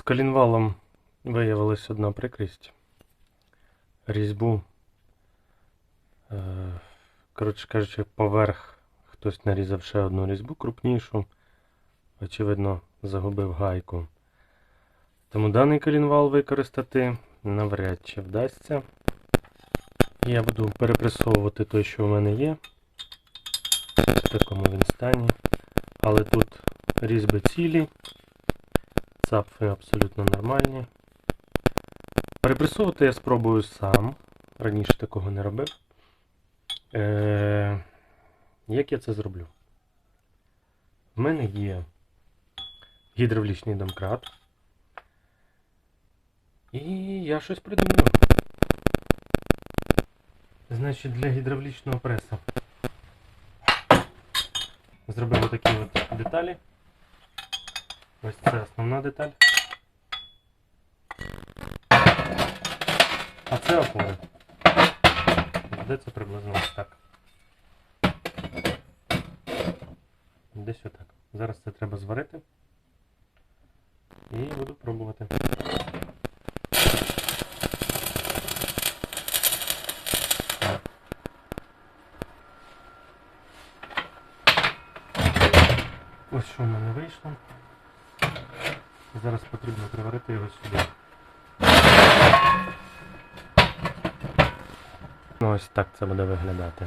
З колінвалом виявилась одна прикрість. Різьбу. е, Коротше кажучи, поверх хтось нарізав ще одну різьбу крупнішу. Очевидно, загубив гайку. Тому даний колінвал використати навряд чи вдасться. Я буду перепресовувати той, що в мене є. В такому він стані. Але тут різьби цілі. Цапфи абсолютно нормальні. Перепресовувати я спробую сам. Раніше такого не робив. Е- як я це зроблю? В мене є гідравлічний домкрат. І я щось придумав. Значить, для гідравлічного преса зробимо такі от деталі. Ось це основна деталь. А це опори. Ведеться приблизно ось так. Десь отак. Зараз це треба зварити. І буду пробувати. Ось що в мене вийшло. Зараз потрібно приварити його сюди. Ну, ось так це буде виглядати.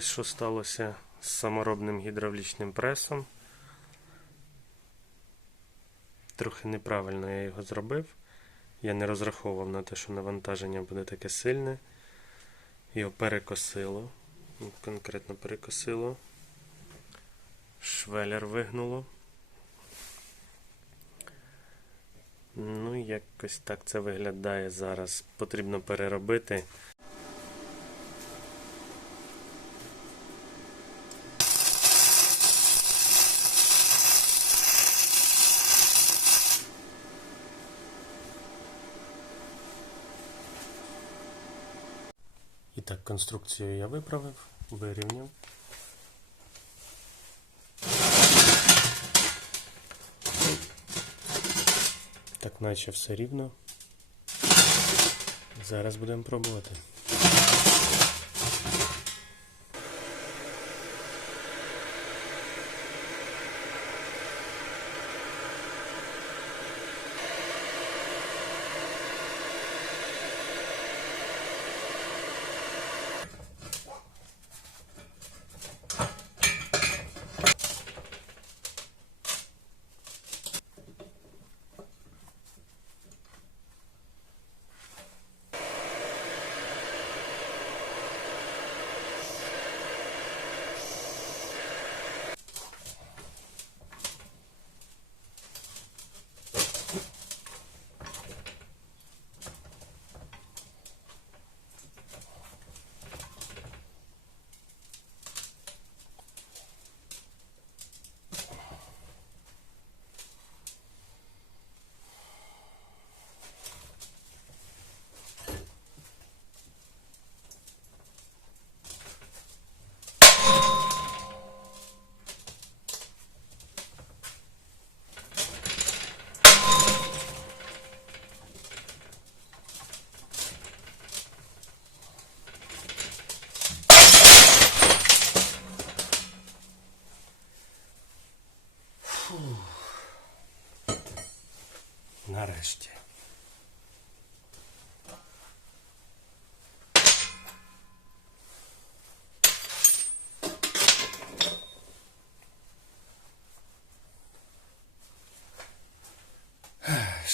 Ось що сталося з саморобним гідравлічним пресом. Трохи неправильно я його зробив. Я не розраховував на те, що навантаження буде таке сильне. Його перекосило. Конкретно перекосило. Швелер вигнуло. Ну, якось так це виглядає зараз. Потрібно переробити. І так, конструкцію я виправив, вирівняв. Так, наче все рівно. Зараз будемо пробувати.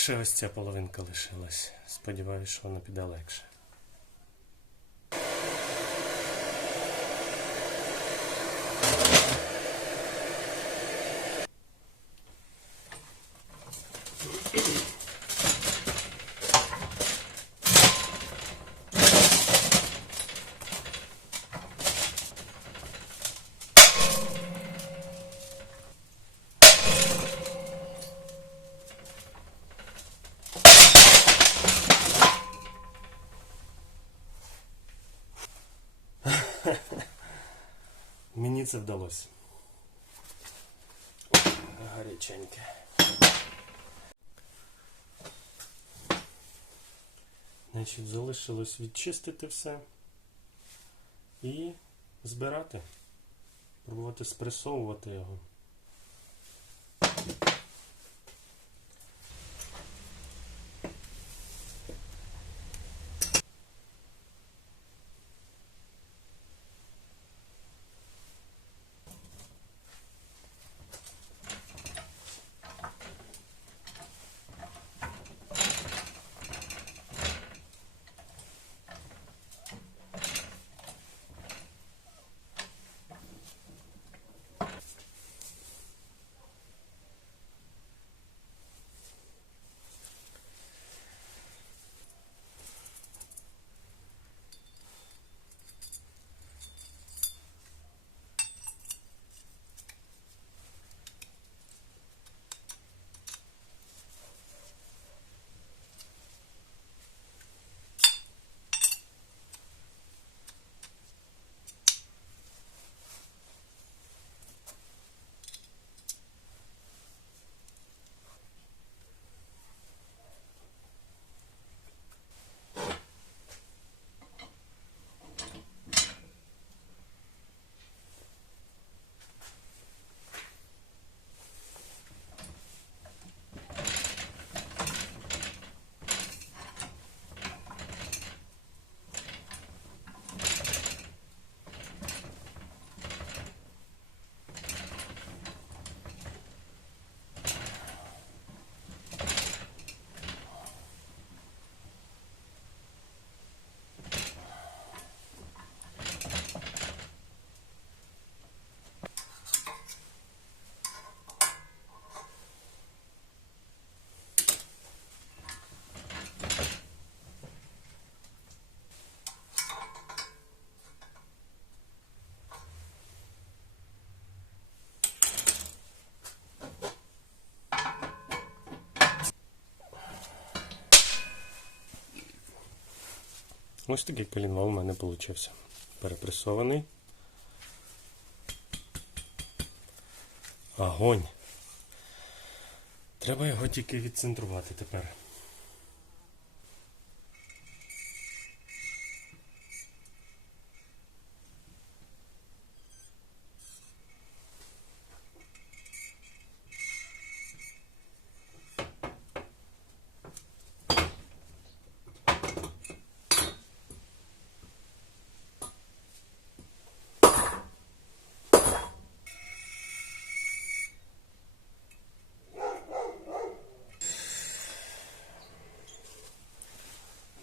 Ще ось ця половинка лишилась. Сподіваюсь, що вона піде легше. Мені це вдалося. Гаряченьке. Значить, залишилось відчистити все і збирати. Пробувати спресовувати його. Ось такий колінвал у мене вийшов. Перепресований. Огонь. Треба його тільки відцентрувати тепер.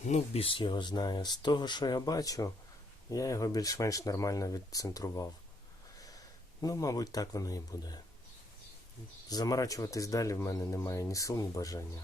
Ну, біс його знає. З того, що я бачу, я його більш-менш нормально відцентрував. Ну, мабуть, так воно і буде. Заморачуватись далі в мене немає ні сил, ні бажання.